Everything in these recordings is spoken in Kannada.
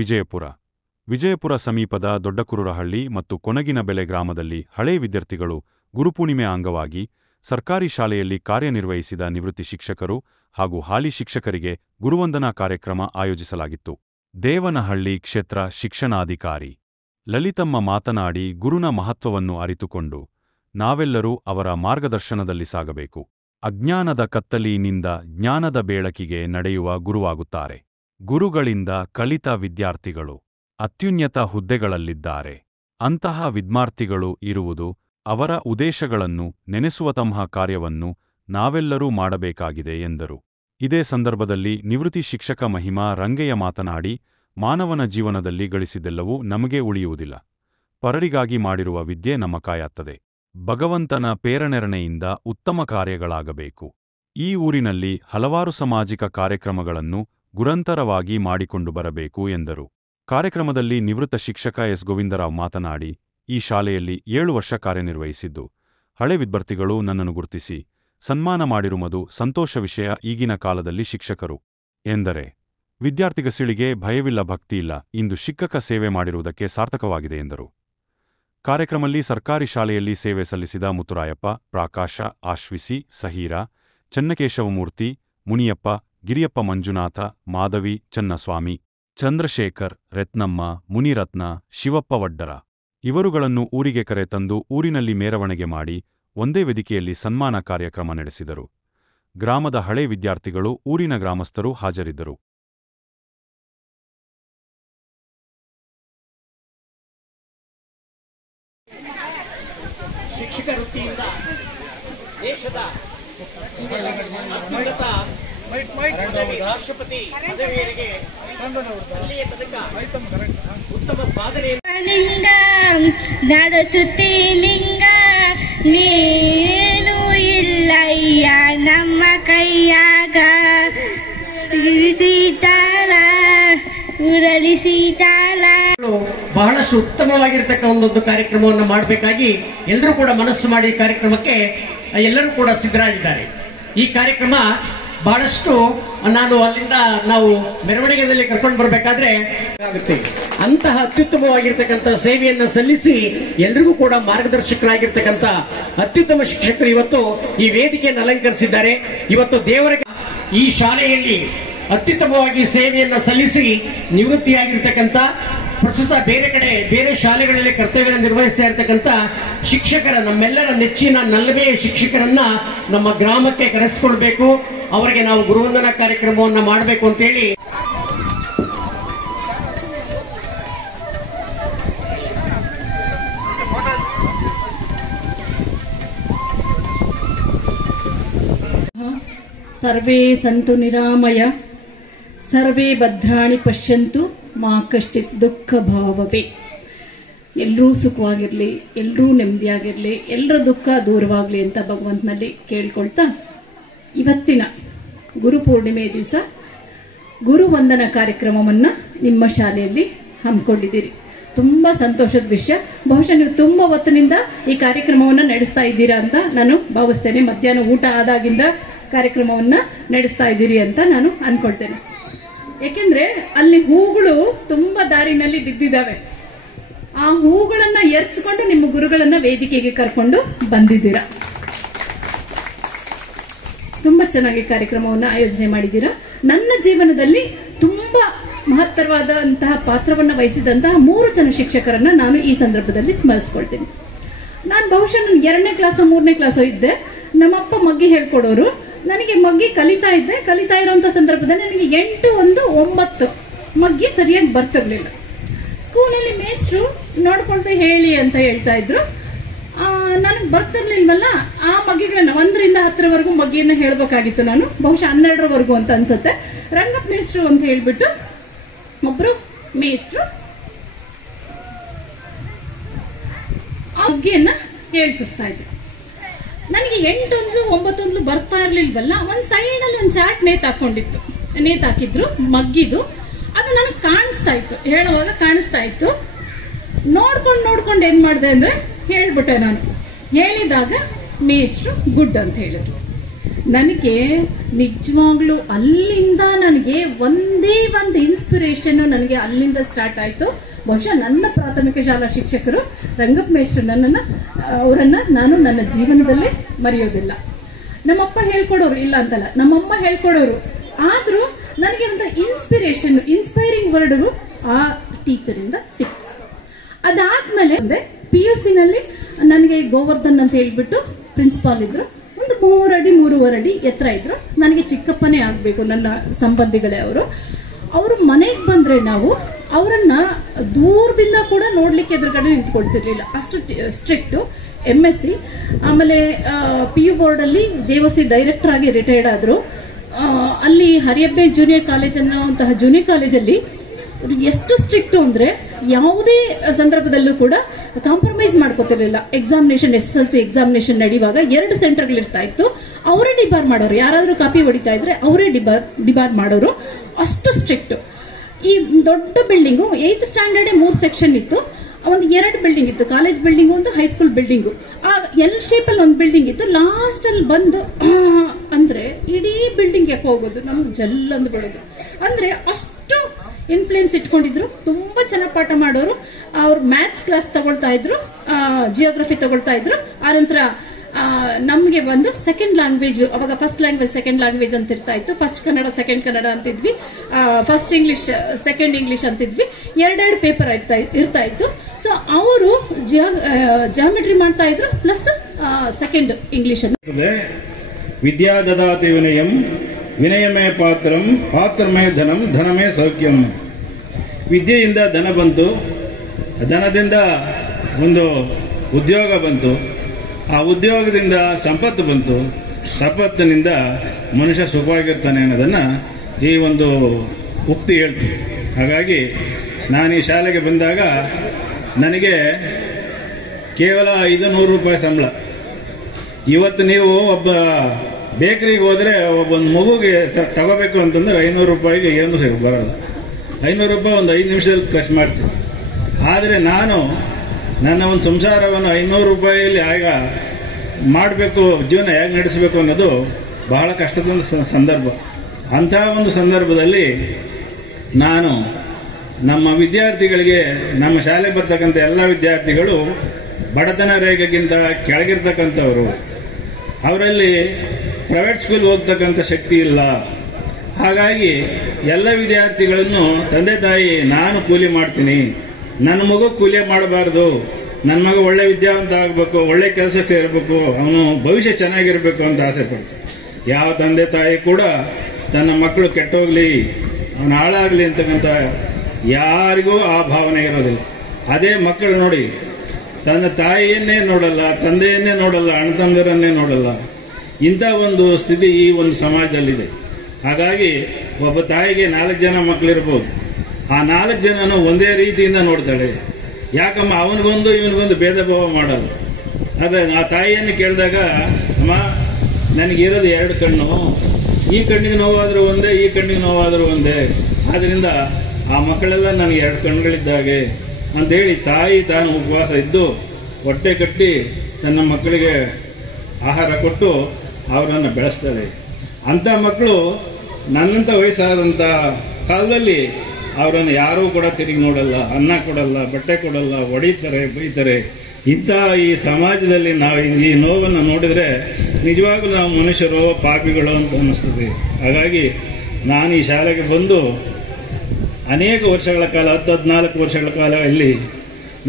ವಿಜಯಪುರ. ವಿಜಯಪುರ ಸಮೀಪದ ದೊಡ್ಡಕುರುರಹಳ್ಳಿ ಮತ್ತು ಕೊನಗಿನಬೆಲೆ ಗ್ರಾಮದಲ್ಲಿ ಹಳೇ ವಿದ್ಯಾರ್ಥಿಗಳು ಗುರುಪೂರ್ಣಿಮೆ ಅಂಗವಾಗಿ ಸರ್ಕಾರಿ ಶಾಲೆಯಲ್ಲಿ ಕಾರ್ಯನಿರ್ವಹಿಸಿದ ನಿವೃತ್ತಿ ಶಿಕ್ಷಕರು ಹಾಗೂ ಹಾಲಿ ಶಿಕ್ಷಕರಿಗೆ ಗುರುವಂದನಾ ಕಾರ್ಯಕ್ರಮ ಆಯೋಜಿಸಲಾಗಿತ್ತು. ದೇವನಹಳ್ಳಿ ಕ್ಷೇತ್ರ ಶಿಕ್ಷಣಾಧಿಕಾರಿ ಲಲಿತಮ್ಮ ಮಾತನಾಡಿ, ಗುರುನ ಮಹತ್ವವನ್ನು ಅರಿತುಕೊಂಡು ನಾವೆಲ್ಲರೂ ಅವರ ಮಾರ್ಗದರ್ಶನದಲ್ಲಿ ಸಾಗಬೇಕು. ಅಜ್ಞಾನದ ಕತ್ತಲಿನಿಂದ ಜ್ಞಾನದ ಬೆಳಕಿಗೆ ನಡೆಯುವ ಗುರುವಾಗುತ್ತಾರೆ. ಗುರುಗಳಿಂದ ಕಲಿತ ವಿದ್ಯಾರ್ಥಿಗಳು ಅತ್ಯುನ್ನತ ಹುದ್ದೆಗಳಲ್ಲಿದ್ದಾರೆ. ಅಂತಹ ವಿದ್ಯಾರ್ಥಿಗಳು ಇರುವುದು ಅವರ ಉದ್ದೇಶಗಳನ್ನು ನೆನೆಸುವತಂಹ ಕಾರ್ಯವನ್ನು ನಾವೆಲ್ಲರೂ ಮಾಡಬೇಕಾಗಿದೆ ಎಂದರು. ಇದೇ ಸಂದರ್ಭದಲ್ಲಿ ನಿವೃತ್ತಿ ಶಿಕ್ಷಕ ಮಹಿಮಾ ರಂಗಯ್ಯ ಮಾತನಾಡಿ, ಮಾನವನ ಜೀವನದಲ್ಲಿ ಗಳಿಸಿದೆಲ್ಲವೂ ನಮಗೆ ಉಳಿಯುವುದಿಲ್ಲ. ಪರರಿಗಾಗಿ ಮಾಡಿರುವ ವಿದ್ಯೆ ನಮ್ಮ ಕಾಯುತ್ತದೆ. ಭಗವಂತನ ಪ್ರೇರಣೆಯಿಂದ ಉತ್ತಮ ಕಾರ್ಯಗಳಾಗಬೇಕು. ಈ ಊರಿನಲ್ಲಿ ಹಲವಾರು ಸಾಮಾಜಿಕ ಕಾರ್ಯಕ್ರಮಗಳನ್ನು ಗುರಂತರವಾಗಿ ಮಾಡಿಕೊಂಡು ಬರಬೇಕು ಎಂದರು. ಕಾರ್ಯಕ್ರಮದಲ್ಲಿ ನಿವೃತ್ತ ಶಿಕ್ಷಕ ಎಸ್ ಗೋವಿಂದರಾವ್ ಮಾತನಾಡಿ, ಈ ಶಾಲೆಯಲ್ಲಿ 7 ವರ್ಷ ಕಾರ್ಯನಿರ್ವಹಿಸಿದ್ದು ಹಳೆ ವಿದ್ಯಾರ್ಥಿಗಳು ನನ್ನನ್ನು ಗುರುತಿಸಿ ಸನ್ಮಾನ ಮಾಡಿರುವುದು ಸಂತೋಷ ವಿಷಯ. ಈಗಿನ ಕಾಲದಲ್ಲಿ ಶಿಕ್ಷಕರು ಎಂದರೆ ವಿದ್ಯಾರ್ಥಿಗಳಿಗೆ ಭಯವಿಲ್ಲ, ಭಕ್ತಿಯಿಲ್ಲ. ಇಂದು ಶಿಕ್ಷಕ ಸೇವೆ ಮಾಡಿರುವುದಕ್ಕೆ ಸಾರ್ಥಕವಾಗಿದೆ ಎಂದರು. ಕಾರ್ಯಕ್ರಮದಲ್ಲಿ ಸರ್ಕಾರಿ ಶಾಲೆಯಲ್ಲಿ ಸೇವೆ ಸಲ್ಲಿಸಿದ ಮುತ್ತುರಾಯಪ್ಪ, ಪ್ರಕಾಶ, ಆಶ್ವಿಸಿ, ಸಹೀರಾ, ಚನ್ನಕೇಶವಮೂರ್ತಿ, ಮುನಿಯಪ್ಪ, ಗಿರಿಯಪ್ಪ, ಮಂಜುನಾಥ, ಮಾಧವಿ, ಚನ್ನಸ್ವಾಮಿ, ಚಂದ್ರಶೇಖರ್, ರತ್ನಮ್ಮ, ಮುನಿರತ್ನ, ಶಿವಪ್ಪ ವಡ್ಡರ ಇವರುಗಳನ್ನು ಊರಿಗೆ ಕರೆತಂದು ಊರಿನಲ್ಲಿ ಮೆರವಣಿಗೆ ಮಾಡಿ ಒಂದೇ ವೇದಿಕೆಯಲ್ಲಿ ಸನ್ಮಾನ ಕಾರ್ಯಕ್ರಮ ನಡೆಸಿದರು. ಗ್ರಾಮದ ಹಳೆ ವಿದ್ಯಾರ್ಥಿಗಳು, ಊರಿನ ಗ್ರಾಮಸ್ಥರು ಹಾಜರಿದ್ದರು. ಶಿಕ್ಷಕ ವೃತ್ತಿಯಿಂದ ದೇಶದ ಅತ್ಯುನ್ನತ ರಾಷ್ಟ್ರಪತಿ ಪದವಿಯರಿಗೆ ಅಲ್ಲಿಯ ತನಕ ಉತ್ತಮ ಸಾಧನೆಯಿಂದ ನಡೆಸುತ್ತೀಲಿಂಗ ನೀನು ಇಲ್ಲಯ್ಯ ನಮ್ಮ ಕೈಯಾಗ ಉರಳಿಸಿದಾಳ. ಬಹಳಷ್ಟು ಉತ್ತಮವಾಗಿರ್ತಕ್ಕ ಒಂದೊಂದು ಕಾರ್ಯಕ್ರಮವನ್ನು ಮಾಡಬೇಕಾಗಿ ಎಲ್ಲರೂ ಕೂಡ ಮನಸ್ಸು ಮಾಡಿ ಕಾರ್ಯಕ್ರಮಕ್ಕೆ ಎಲ್ಲರೂ ಕೂಡ ಸಿದ್ಧರಾಗಿದ್ದಾರೆ. ಈ ಕಾರ್ಯಕ್ರಮ ಬಹಳಷ್ಟು ನಾವು ಮೆರವಣಿಗೆಯಲ್ಲಿ ಕರ್ಕೊಂಡು ಬರಬೇಕಾದ್ರೆ ಆಗುತ್ತೆ. ಅಂತಹ ಅತ್ಯುತ್ತಮವಾಗಿರ್ತಕ್ಕಂಥ ಸೇವೆಯನ್ನು ಸಲ್ಲಿಸಿ ಎಲ್ರಿಗೂ ಕೂಡ ಮಾರ್ಗದರ್ಶಕರಾಗಿರ್ತಕ್ಕಂಥ ಅತ್ಯುತ್ತಮ ಶಿಕ್ಷಕರು ಇವತ್ತು ಈ ವೇದಿಕೆಯನ್ನು ಅಲಂಕರಿಸಿದ್ದಾರೆ. ಇವತ್ತು ದೇವರ ಈ ಶಾಲೆಯಲ್ಲಿ ಅತ್ಯುತ್ತಮವಾಗಿ ಸೇವೆಯನ್ನು ಸಲ್ಲಿಸಿ ನಿವೃತ್ತಿಯಾಗಿರ್ತಕ್ಕಂಥ ಪ್ರಸ್ತುತ ಬೇರೆ ಶಾಲೆಗಳಲ್ಲಿ ಕರ್ತವ್ಯ ನಿರ್ವಹಿಸ್ತಾ ಇರತಕ್ಕಂಥ ಶಿಕ್ಷಕರ, ನಮ್ಮೆಲ್ಲರ ನೆಚ್ಚಿನ ನಲ್ಲವೆಯ ಶಿಕ್ಷಕರನ್ನ ನಮ್ಮ ಗ್ರಾಮಕ್ಕೆ ಕರೆಸಿಕೊಳ್ಬೇಕು. ಅವರಿಗೆ ನಾವು ಗುರುವಂದನಾ ಕಾರ್ಯಕ್ರಮವನ್ನು ಮಾಡಬೇಕು ಅಂತೇಳಿ ಸರ್ವೇ ಸಂತು ನಿರಾಮಯ ಸರ್ವೇ ಭದ್ರಾಣಿ ಪಶ್ಯಂತು ಮಾ ಕಶ್ಚಿತ್ ದುಃಖ ಭಾವವೇ. ಎಲ್ಲರೂ ಸುಖವಾಗಿರಲಿ, ಎಲ್ಲರೂ ನೆಮ್ಮದಿಯಾಗಿರಲಿ, ಎಲ್ಲರ ದುಃಖ ದೂರವಾಗಲಿ ಅಂತ ಭಗವಂತನಲ್ಲಿ ಕೇಳ್ಕೊಳ್ತಾ, ಇವತ್ತಿನ ಗುರುಪೂರ್ಣಿಮೆ ದಿವಸ ಗುರುವಂದನಾ ಕಾರ್ಯಕ್ರಮವನ್ನು ನಿಮ್ಮ ಶಾಲೆಯಲ್ಲಿ ಹಮ್ಮಿಕೊಂಡಿದ್ದೀರಿ. ತುಂಬಾ ಸಂತೋಷದ ವಿಷಯ. ಬಹುಶಃ ನೀವು ತುಂಬಾ ಹೊತ್ತಿನಿಂದ ಈ ಕಾರ್ಯಕ್ರಮವನ್ನು ನಡೆಸ್ತಾ ಇದ್ದೀರಾ ಅಂತ ನಾನು ಭಾವಿಸ್ತೇನೆ. ಮಧ್ಯಾಹ್ನ ಊಟ ಆದಾಗಿಂದ ಕಾರ್ಯಕ್ರಮವನ್ನ ನಡೆಸ್ತಾ ಇದ್ದೀರಿ ಅಂತ ನಾನು ಅನ್ಕೊಳ್ತೇನೆ. ಯಾಕೆಂದ್ರೆ ಅಲ್ಲಿ ಹೂಗಳು ತುಂಬಾ ದಾರಿನಲ್ಲಿ ಬಿದ್ದಿದ್ದಾವೆ. ಆ ಹೂಗಳನ್ನ ಎರ್ಚ್ಕೊಂಡು ನಿಮ್ಮ ಗುರುಗಳನ್ನ ವೇದಿಕೆಗೆ ಕರ್ಕೊಂಡು ಬಂದಿದ್ದೀರಾ. ತುಂಬಾ ಚೆನ್ನಾಗಿ ಕಾರ್ಯಕ್ರಮವನ್ನ ಆಯೋಜನೆ ಮಾಡಿದ್ದೀರಾ. ನನ್ನ ಜೀವನದಲ್ಲಿ ತುಂಬಾ ಮಹತ್ತರವಾದಂತಹ ಪಾತ್ರವನ್ನು ವಹಿಸಿದಂತಹ 3 ಜನ ಶಿಕ್ಷಕರನ್ನ ನಾನು ಈ ಸಂದರ್ಭದಲ್ಲಿ ಸ್ಮರಿಸ್ಕೊಳ್ತೀನಿ. ನಾನು ಬಹುಶಃ 2ನೇ ಕ್ಲಾಸು 3ನೇ ಕ್ಲಾಸು ಇದ್ದೆ. ನಮ್ಮಪ್ಪ ಮಗ್ಗಿ ಹೇಳ್ಕೊಡೋರು. ನನಗೆ ಮಗ್ಗಿ ಕಲಿತಾ ಇರುವಂತ ಸಂದರ್ಭದಲ್ಲಿ ನನಗೆ 8, 1, 9 ಮಗ್ಗಿ ಸರಿಯಾಗಿ ಬರ್ತಿರ್ಲಿಲ್ಲ. ಸ್ಕೂಲಲ್ಲಿ ಮೇಸ್ಟ್ರು ನೋಡ್ಕೊಳ್ತಾ ಹೇಳಿ ಅಂತ ಹೇಳ್ತಾ ಇದ್ರು. ನನಗೆ ಬರ್ತಿರ್ಲಿಲ್ವಲ್ಲ, ಆ ಮಗ್ಗಿಗಳನ್ನ 1ರಿಂದ 10ರವರೆಗೂ ಮಗ್ಗಿಯನ್ನ ಹೇಳ್ಬೇಕಾಗಿತ್ತು ನಾನು. ಬಹುಶಃ 12ರವರೆಗೂ ಅಂತ ಅನ್ಸುತ್ತೆ. ರಂಗಪ್ಪ ಮೇಸ್ಟ್ರು ಅಂತ ಹೇಳ್ಬಿಟ್ಟು ಒಬ್ರು ಮೇಸ್ಟ್ರು ಆ ಮಗ್ಗಿಯನ್ನ ಕೇಳಿಸ್ತಾ ಇದ್ರು. ನನಗೆ 8, 1, 9 ಬರ್ತಾ ಇರ್ಲಿಲ್ವಲ್ಲ, ಒಂದ್ ಸೈಡ್ ಅಲ್ಲಿ ಒಂದು ಚಾಟ್ ನೇತಾಕಿದ್ರು ಮಗ್ಗಿದು. ಅದು ನನಗೆ ಕಾಣಿಸ್ತಾ ಇತ್ತು, ಹೇಳುವಾಗ ಕಾಣಿಸ್ತಾ ಇತ್ತು. ನೋಡ್ಕೊಂಡು ಏನ್ ಮಾಡಿದೆ ಅಂದ್ರೆ ಹೇಳ್ಬಿಟ್ಟೆ ನಾನು. ಹೇಳಿದಾಗ ಮೇಸ್ಟ್ರು ಗುಡ್ ಅಂತ ಹೇಳಿದ್ರು. ನನಗೆ ನಿಜವಾಗ್ಲೂ ಅಲ್ಲಿಂದ ನನಗೆ ಒಂದೇ ಒಂದು ಇನ್ಸ್ಪಿರೇಷನ್ ನನಗೆ ಅಲ್ಲಿಂದ ಸ್ಟಾರ್ಟ್ ಆಯ್ತು. ಬಹುಶಃ ನನ್ನ ಪ್ರಾಥಮಿಕ ಶಾಲಾ ಶಿಕ್ಷಕರು ರಂಗಪ್ಪ ಮೇಷ್ಟ್ರು ಅವರನ್ನ ನಾನು ನನ್ನ ಜೀವನದಲ್ಲೇ ಮರೆಯೋದಿಲ್ಲ. ನಮ್ಮಪ್ಪ ಹೇಳ್ಕೊಡೋರು, ಇಲ್ಲ ಅಂತಲ್ಲ, ನಮ್ಮಮ್ಮ ಹೇಳ್ಕೊಡೋರು. ಆದ್ರೂ ನನಗೆ ಒಂದು ಇನ್ಸ್ಪೈರಿಂಗ್ ವರ್ಡ್ ಆ ಟೀಚರ್ ಇಂದ ಸಿಕ್ತು. ಅದಾದ್ಮೇಲೆ PUC ನಲ್ಲಿ ನನಗೆ ಗೋವರ್ಧನ್ ಅಂತ ಹೇಳ್ಬಿಟ್ಟು ಪ್ರಿನ್ಸಿಪಾಲ್ ಇದ್ರು. ಒಂದು 3 ಅಡಿ 3.5 ಅಡಿ ಎತ್ತರ ಇದ್ರು. ನನಗೆ ಚಿಕ್ಕಪ್ಪನೇ ಆಗ್ಬೇಕು, ನನ್ನ ಸಂಬಂಧಿಗಳೇ ಅವರು. ಅವರು ಮನೆಗೆ ಬಂದ್ರೆ ನಾವು ಅವರನ್ನ ದೂರದಿಂದ ಕೂಡ ನೋಡ್ಲಿಕ್ಕೆ ಎದುರುಗಡೆ ನಿಂತ್ಕೊಳ್ತಿರ್ಲಿಲ್ಲ, ಅಷ್ಟು ಸ್ಟ್ರಿಕ್ಟ್. MSc ಆಮೇಲೆ PU ಬೋರ್ಡ್ ಅಲ್ಲಿ JOC ಡೈರೆಕ್ಟರ್ ಆಗಿ ರಿಟೈರ್ಡ್ ಆದ್ರು. ಅಲ್ಲಿ ಹರಿಯಬ್ಬೆ ಜೂನಿಯರ್ ಕಾಲೇಜ್ ಅನ್ನುವಂತಹ ಜೂನಿಯರ್ ಕಾಲೇಜಲ್ಲಿ ಎಷ್ಟು ಸ್ಟ್ರಿಕ್ಟ್ ಅಂದ್ರೆ ಯಾವುದೇ ಸಂದರ್ಭದಲ್ಲೂ ಕೂಡ ಕಾಂಪ್ರಮೈಸ್ ಮಾಡ್ಕೋತಿರ್ಲಿಲ್ಲ. ಎಕ್ಸಾಮಿನೇಷನ್ SSLC ಎಕ್ಸಾಮಿನೇಷನ್ ನಡೆಯುವಾಗ 2 ಸೆಂಟರ್ಗಳು ಇರ್ತಾ ಇತ್ತು. ಅವರೇ ಡಿಬಾರ್ ಮಾಡೋರು, ಯಾರಾದ್ರೂ ಕಾಪಿ ಹೊಡಿತಾ ಇದ್ರೆ ಅವರೇ ಡಿಬಾರ್ ಮಾಡೋರು, ಅಷ್ಟು ಸ್ಟ್ರಿಕ್ಟ್. ಈ ದೊಡ್ಡ ಬಿಲ್ಡಿಂಗು 8th ಸ್ಟ್ಯಾಂಡರ್ಡ್ 3 ಸೆಕ್ಷನ್ ಇತ್ತು. ಒಂದು 2 ಬಿಲ್ಡಿಂಗ್ ಇತ್ತು, ಕಾಲೇಜ್ ಬಿಲ್ಡಿಂಗ್ ಒಂದು ಹೈಸ್ಕೂಲ್ ಬಿಲ್ಡಿಂಗು. ಆ L ಶೇಪ್ ಅಲ್ಲಿ ಒಂದು ಬಿಲ್ಡಿಂಗ್ ಇತ್ತು. ಲಾಸ್ಟ್ ಅಲ್ಲಿ ಬಂದು ಅಂದ್ರೆ ಇಡೀ ಬಿಲ್ಡಿಂಗ್ ಯಾಕೆ ಹೋಗೋದು, ನಮ್ಗೆ ಜಲ್ ಅಂದ್ ಬಿಡೋದು. ಅಂದ್ರೆ ಅಷ್ಟು ಇನ್ಫ್ಲೂಯೆನ್ಸ್ ಇಟ್ಕೊಂಡಿದ್ರು. ತುಂಬಾ ಚೆನ್ನಾಗಿ ಪಾಠ ಮಾಡೋರು. ಅವ್ರು ಮ್ಯಾಥ್ಸ್ ಕ್ಲಾಸ್ ತಗೊಳ್ತಾ ಇದ್ರು, ಜಿಯೋಗ್ರಫಿ ತಗೊಳ್ತಾ ಇದ್ರು. ಆನಂತರ ನಮ್ಗೆ ಒಂದು ಸೆಕೆಂಡ್ ಲ್ಯಾಂಗ್ವೇಜ್, ಅವಾಗ ಫಸ್ಟ್ ಲ್ಯಾಂಗ್ವೇಜ್ ಸೆಕೆಂಡ್ ಲ್ಯಾಂಗ್ವೇಜ್ ಅಂತ ಇರ್ತಾ ಇತ್ತು. ಫಸ್ಟ್ ಕನ್ನಡ ಸೆಕೆಂಡ್ ಕನ್ನಡ ಅಂತಿದ್ವಿ, ಫಸ್ಟ್ ಇಂಗ್ಲಿಷ್ ಸೆಕೆಂಡ್ ಇಂಗ್ಲಿಷ್ ಅಂತಿದ್ವಿ. 2 ಪೇಪರ್ ಇರ್ತಾ ಇತ್ತು. ಸೊ ಅವರು ಜಿಯೋಮೆಟ್ರಿ ಮಾಡ್ತಾ ಇದ್ರು, ಪ್ಲಸ್ ಸೆಕೆಂಡ್ ಇಂಗ್ಲಿಷ್. ವಿದ್ಯಾ ದದಾತಿ ವಿನಯಂ ವಿನಯಮೇ ಪಾತ್ರಂ ಪಾತ್ರಮೇ ಧನಂ ಧನಮೇ ಸೌಖ್ಯಂ. ವಿದ್ಯೆಯಿಂದ ಧನ ಬಂತು, ಧನದಿಂದ ಒಂದು ಉದ್ಯೋಗ ಬಂತು, ಆ ಉದ್ಯೋಗದಿಂದ ಸಂಪತ್ತು ಬಂತು, ಸಂಪತ್ತಿನಿಂದ ಮನುಷ್ಯ ಸುಖವಾಗಿರ್ತಾನೆ ಅನ್ನೋದನ್ನ ಈ ಒಂದು ಉಕ್ತಿ ಹೇಳ್ತೀವಿ. ಹಾಗಾಗಿ ನಾನು ಈ ಶಾಲೆಗೆ ಬಂದಾಗ ನನಗೆ ಕೇವಲ 500 ರೂಪಾಯಿ ಸಂಬಳ. ಇವತ್ತು ನೀವು ಒಬ್ಬ ಬೇಕರಿಗೆ ಹೋದ್ರೆ ಒಂದು ಮಗುಗೆ ತಗೋಬೇಕು ಅಂತಂದ್ರೆ 500 ರೂಪಾಯಿಗೆ ಏನು ಬರೋಲ್ಲ. 500 ರೂಪಾಯಿ ಒಂದು 5 ನಿಮಿಷದಲ್ಲಿ ಖರ್ಚು ಮಾಡ್ತೀನಿ. ಆದರೆ ನಾನು ನನ್ನ ಒಂದು ಸಂಸಾರವನ್ನು 500 ರೂಪಾಯಿಯಲ್ಲಿ ಆಗ ಮಾಡಬೇಕು, ಜೀವನ ಹೇಗೆ ನಡೆಸಬೇಕು ಅನ್ನೋದು ಬಹಳ ಕಷ್ಟದ ಸಂದರ್ಭ. ಅಂತಹ ಒಂದು ಸಂದರ್ಭದಲ್ಲಿ ನಾನು ನಮ್ಮ ವಿದ್ಯಾರ್ಥಿಗಳಿಗೆ, ನಮ್ಮ ಶಾಲೆಗೆ ಬರ್ತಕ್ಕಂಥ ಎಲ್ಲ ವಿದ್ಯಾರ್ಥಿಗಳು ಬಡತನ ರೇಖೆಗಿಂತ ಕೆಳಗಿರ್ತಕ್ಕಂಥವರು, ಅವರಲ್ಲಿ ಪ್ರೈವೇಟ್ ಸ್ಕೂಲ್ ಹೋಗ್ತಕ್ಕಂಥ ಶಕ್ತಿ ಇಲ್ಲ. ಹಾಗಾಗಿ ಎಲ್ಲ ವಿದ್ಯಾರ್ಥಿಗಳನ್ನು ತಂದೆ ತಾಯಿ ನಾನು ಕೂಲಿ ಮಾಡ್ತೀನಿ, ನನ್ನ ಮಗು ಕೂಲಿ ಮಾಡಬಾರ್ದು, ನನ್ನ ಮಗ ಒಳ್ಳೆ ವಿದ್ಯಾವಂತ ಆಗಬೇಕು, ಒಳ್ಳೆ ಕೆಲಸಕ್ಕೆ ಸೇರಬೇಕು, ಅವನು ಭವಿಷ್ಯ ಚೆನ್ನಾಗಿರ್ಬೇಕು ಅಂತ ಆಸೆ ಪಡ್ತಾರೆ. ಯಾವ ತಂದೆ ತಾಯಿ ಕೂಡ ತನ್ನ ಮಕ್ಕಳು ಕೆಟ್ಟೋಗ್ಲಿ, ಅವನು ಹಾಳಾಗ್ಲಿ ಅಂತಕ್ಕಂಥ ಯಾರಿಗೂ ಆ ಭಾವನೆ ಇರೋದಿಲ್ಲ. ಅದೇ ಮಕ್ಕಳು ನೋಡಿ, ತನ್ನ ತಾಯಿಯನ್ನೇ ನೋಡಲ್ಲ, ತಂದೆಯನ್ನೇ ನೋಡಲ್ಲ, ಅಣ್ಣ ತಮ್ಮದರನ್ನೇ ನೋಡಲ್ಲ. ಇಂಥ ಒಂದು ಸ್ಥಿತಿ ಈ ಒಂದು ಸಮಾಜದಲ್ಲಿದೆ. ಹಾಗಾಗಿ ಒಬ್ಬ ತಾಯಿಗೆ 4 ಜನ ಮಕ್ಕಳಿರ್ಬೋದು, ಆ 4 ಜನನು ಒಂದೇ ರೀತಿಯಿಂದ ನೋಡ್ತಾಳೆ. ಯಾಕಮ್ಮ ಅವನಿಗೊಂದು ಇವನಿಗೊಂದು ಭೇದ ಭಾವ ಮಾಡಲ್ಲ. ಅದೇ ಆ ತಾಯಿಯನ್ನು ಕೇಳಿದಾಗ, ಅಮ್ಮ ನನಗಿರೋದು 2 ಕಣ್ಣು, ಈ ಕಣ್ಣಿಗೆ ನೋವಾದರೂ ಒಂದೇ, ಈ ಕಣ್ಣಿಗೆ ನೋವಾದರೂ ಒಂದೇ, ಆದ್ರಿಂದ ಆ ಮಕ್ಕಳೆಲ್ಲ ನನಗೆ 2 ಕಣ್ಣುಗಳಿದ್ದಾಗೆ ಅಂತೇಳಿ ತಾಯಿ ತಾನು ಉಪವಾಸ ಇದ್ದು ಹೊಟ್ಟೆ ಕಟ್ಟಿ ತನ್ನ ಮಕ್ಕಳಿಗೆ ಆಹಾರ ಕೊಟ್ಟು ಅವರನ್ನು ಬೆಳೆಸ್ತಾರೆ. ಅಂಥ ಮಕ್ಕಳು ನನ್ನಂಥ ವಯಸ್ಸಾದಂಥ ಕಾಲದಲ್ಲಿ ಅವರನ್ನು ಯಾರೂ ಕೂಡ ತಿರುಗಿ ನೋಡಲ್ಲ, ಅನ್ನ ಕೊಡಲ್ಲ, ಬಟ್ಟೆ ಕೊಡಲ್ಲ, ಹೊಡಿತಾರೆ, ಬೈತಾರೆ. ಇಂಥ ಈ ಸಮಾಜದಲ್ಲಿ ನಾವು ಈ ನೋವನ್ನು ನೋಡಿದ್ರೆ ನಿಜವಾಗ್ಲೂ ನಾವು ಮನುಷ್ಯರು ಪಾಪಿಗಳು ಅಂತ ಅನ್ನಿಸ್ತದೆ. ಹಾಗಾಗಿ ನಾನು ಈ ಶಾಲೆಗೆ ಬಂದು ಅನೇಕ ವರ್ಷಗಳ ಕಾಲ, 10-14 ವರ್ಷಗಳ ಕಾಲ ಇಲ್ಲಿ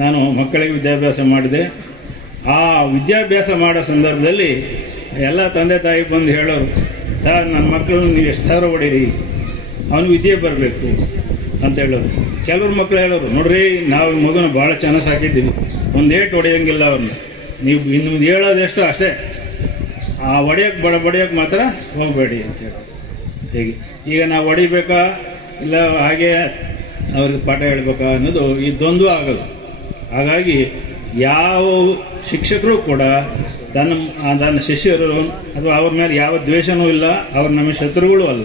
ನಾನು ಮಕ್ಕಳಿಗೆ ವಿದ್ಯಾಭ್ಯಾಸ ಮಾಡಿದೆ. ಆ ವಿದ್ಯಾಭ್ಯಾಸ ಮಾಡೋ ಸಂದರ್ಭದಲ್ಲಿ ಎಲ್ಲ ತಂದೆ ತಾಯಿ ಬಂದು ಹೇಳೋರು, ಸರ್ ನನ್ನ ಮಕ್ಕಳನ್ನು ನೀವು ಎಷ್ಟಾದ್ರೂ ಹೊಡೀರಿ, ಅವನು ವಿದ್ಯೆ ಬರಬೇಕು ಅಂತ ಹೇಳೋರು. ಕೆಲವ್ರು ಮಕ್ಕಳು ಹೇಳೋರು, ನೋಡ್ರಿ ನಾವು ಮಗನ ಭಾಳ ಚೆನ್ನಾಗಿ ಸಾಕಿದ್ದೀವಿ, ಒಂದು ಏಟು ಹೊಡೆಯಂಗಿಲ್ಲ ಅವ್ರನ್ನ, ನೀವು ಇನ್ನು ಹೇಳೋದೆಷ್ಟು ಅಷ್ಟೇ, ಆ ಹೊಡೆಯಕ್ಕೆ ಮಾತ್ರ ಹೋಗಬೇಡಿ ಅಂತ ಹೇಳೋರು. ಹೇಗೆ ಈಗ ನಾವು ಹೊಡಿಬೇಕಾ ಇಲ್ಲ ಹಾಗೆ ಅವ್ರಿಗೆ ಪಾಠ ಹೇಳ್ಬೇಕಾ ಅನ್ನೋದು ಈ ದ್ವಂದ್ವ ಆಗಲ್ಲ. ಹಾಗಾಗಿ ಯಾವ ಶಿಕ್ಷಕರು ಕೂಡ ತನ್ನ ಶಿಷ್ಯರು ಅಥವಾ ಅವ್ರ ಮೇಲೆ ಯಾವ ದ್ವೇಷನೂ ಇಲ್ಲ, ಅವ್ರ ನಮ್ಮ ಶತ್ರುಗಳು ಅಲ್ಲ.